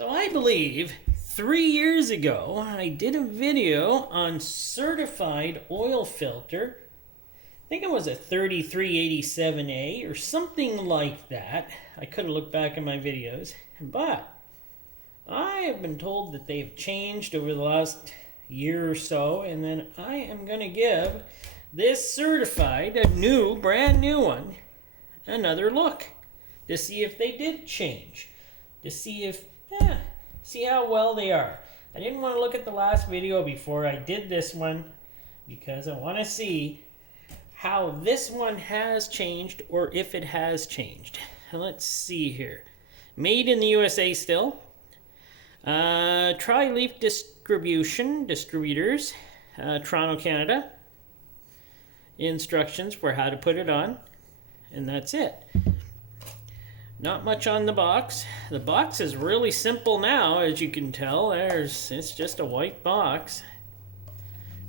So I believe 3 years ago I did a video on certified oil filter. I think it was a 3387A or something like that. I could have looked back in my videos, but I have been told that they've changed over the last year or so, and then I am going to give this certified, a new, brand new one, another look to see if they did change, to see if, see how well they are. I didn't want to look at the last video before I did this one because I want to see how this one has changed or if it has changed. Let's see here. Made in the USA still. Tri-Leaf Distributors, Toronto, Canada. Instructions for how to put it on, and that's it. Not much on the box. The box is really simple now, as you can tell. It's just a white box.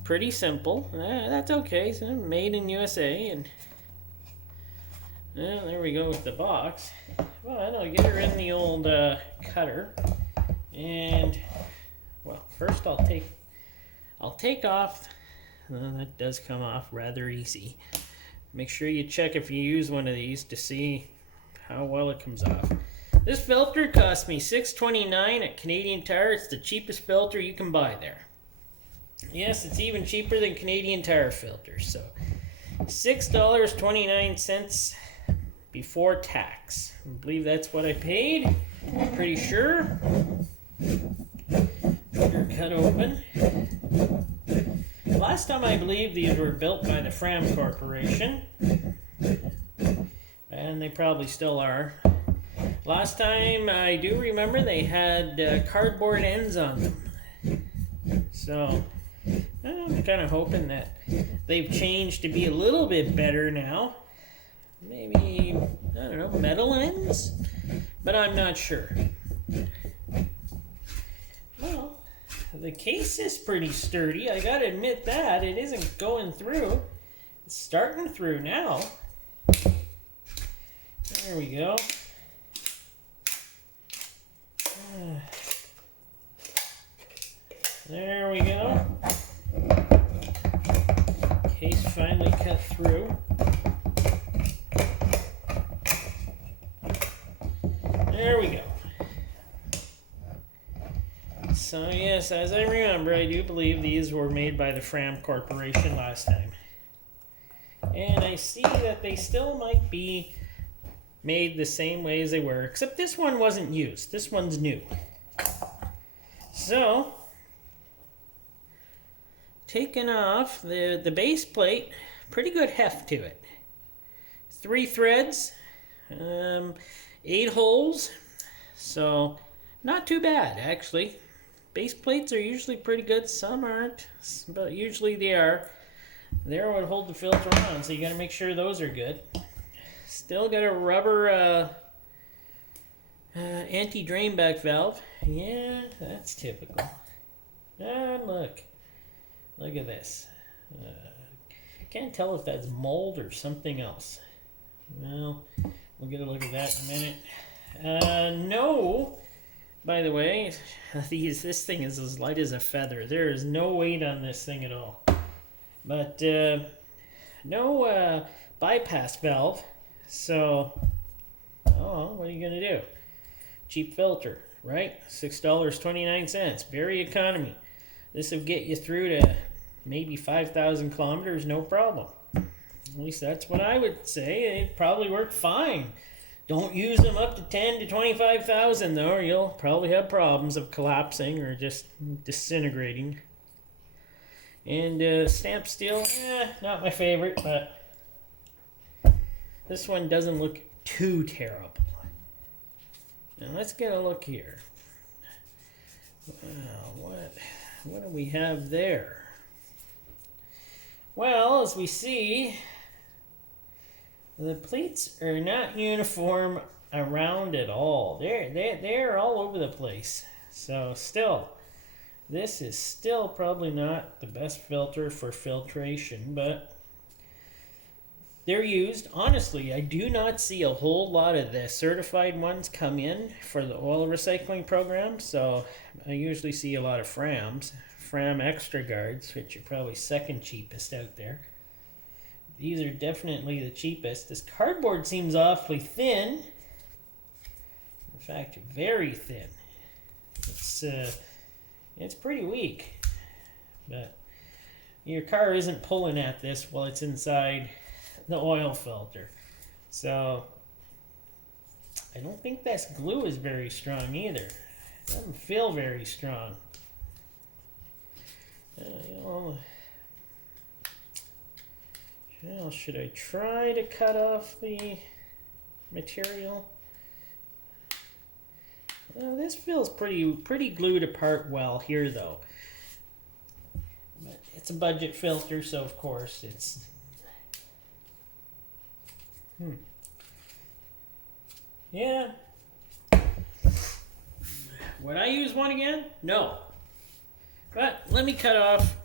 Pretty simple. That's okay. So made in USA, and there we go with the box. Well, I'll get her in the old cutter, and well, first I'll take off. That does come off rather easy. Make sure you check if you use one of these to see how well it comes off. This filter cost me $6.29 at Canadian Tire. It's the cheapest filter you can buy there. Yes, it's even cheaper than Canadian Tire filters. So $6.29 before tax. I believe that's what I paid. I'm pretty sure. They're cut open. Last time I believe these were built by the Fram Corporation, and they probably still are. Last time I do remember they had cardboard ends on them. So I'm kind of hoping that they've changed to be a little bit better now. Maybe, I don't know, metal ends? But I'm not sure. Well, the case is pretty sturdy. I gotta admit that. It isn't going through. It's starting through now. There we go. There we go. Case finally cut through. There we go. So yes, as I remember, I do believe these were made by the Fram Corporation last time. And I see that they still might be made the same way as they were, except this one wasn't used. This one's new. So, taking off the base plate, pretty good heft to it. 3 threads, 8 holes, so not too bad actually. Base plates are usually pretty good, some aren't, but usually they are. There would hold the filter on, so you gotta make sure those are good. Still got a rubber anti-drain back valve. Yeah, that's typical. And look at this. Can't tell if that's mold or something else. Well, we'll get a look at that in a minute. No, by the way, this thing is as light as a feather. There is no weight on this thing at all. But no bypass valve. So, what are you going to do? Cheap filter, right? $6.29. Very economy. This will get you through to maybe 5,000 kilometers, no problem. At least that's what I would say. It probably work fine. Don't use them up to 10 to 25,000 though, or you'll probably have problems of collapsing or just disintegrating. And stamp steel, not my favorite, but this one doesn't look too terrible. Now let's get a look here. Well, what do we have there? Well, as we see, the pleats are not uniform around at all. They're all over the place. So still, this is still probably not the best filter for filtration, but they're used. Honestly, I do not see a whole lot of the certified ones come in for the oil recycling program. So I usually see a lot of Fram Extra Guards, which are probably second cheapest out there. These are definitely the cheapest. This cardboard seems awfully thin. In fact, very thin. It's pretty weak. But your car isn't pulling at this while it's inside the oil filter. So I don't think this glue is very strong either. It doesn't feel very strong. Well, should I try to cut off the material? Well, this feels pretty glued apart well here, though. But it's a budget filter, so of course it's. Yeah. Would I use one again? No. But let me cut off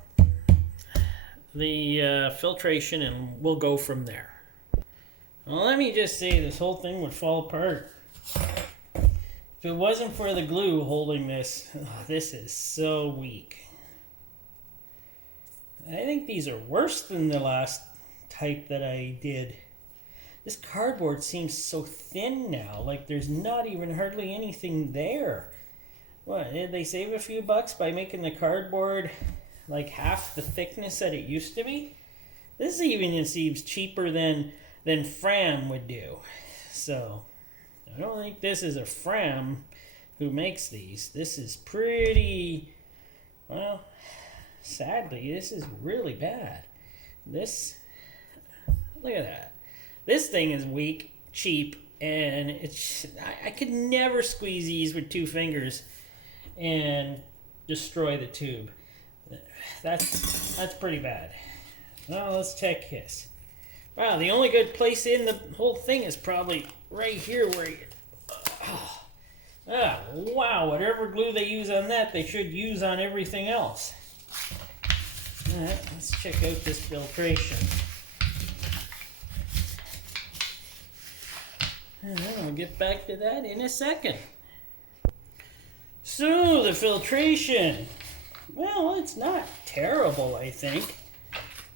the filtration and we'll go from there. Well, let me just say this whole thing would fall apart if it wasn't for the glue holding this. This is so weak. I think these are worse than the last type that I did. This cardboard seems so thin now, like there's not even hardly anything there. What, did they save a few bucks by making the cardboard like half the thickness that it used to be? This even seems cheaper than Fram would do. So I don't think this is a Fram who makes these. This is pretty, well, sadly, this is really bad. This, look at that. This thing is weak, cheap, and I could never squeeze these with 2 fingers and destroy the tube. That's pretty bad. Well, let's check this. Wow, the only good place in the whole thing is probably right here where you... wow, whatever glue they use on that, they should use on everything else. Alright, let's check out this filtration. And I'll get back to that in a second. So, the filtration. Well, it's not terrible, I think.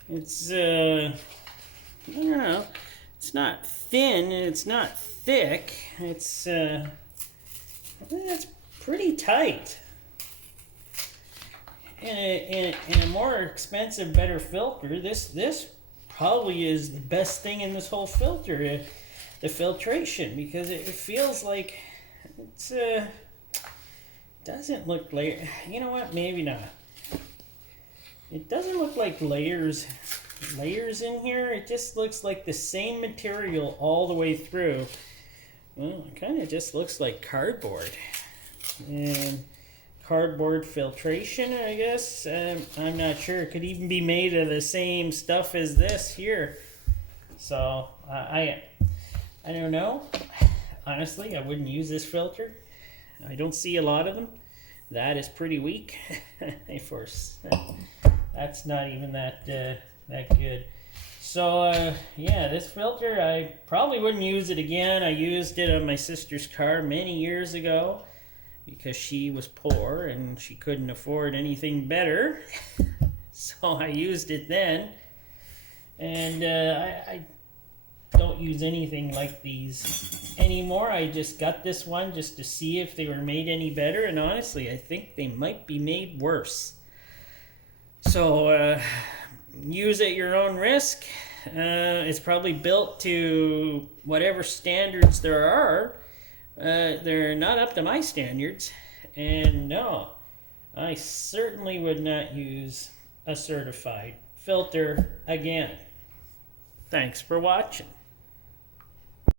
It's, I don't know. It's not thin and it's not thick. It's pretty tight. In a more expensive, better filter, this probably is the best thing in this whole filter, the filtration, because it feels like it's doesn't look like, you know what, maybe not. It doesn't look like layers in here. It just looks like the same material all the way through. Well, it kind of just looks like cardboard. And cardboard filtration, I guess. I'm not sure. It could even be made of the same stuff as this here. So, I don't know. Honestly, I wouldn't use this filter. I don't see a lot of them. That is pretty weak. That's not even that good. So yeah, this filter, I probably wouldn't use it again. I used it on my sister's car many years ago because she was poor and she couldn't afford anything better. So I used it then, and I don't use anything like these anymore. I just got this one just to see if they were made any better, and honestly, I think they might be made worse. So use at your own risk. It's probably built to whatever standards there are. They're not up to my standards, and no, I certainly would not use a certified filter again. Thanks for watching.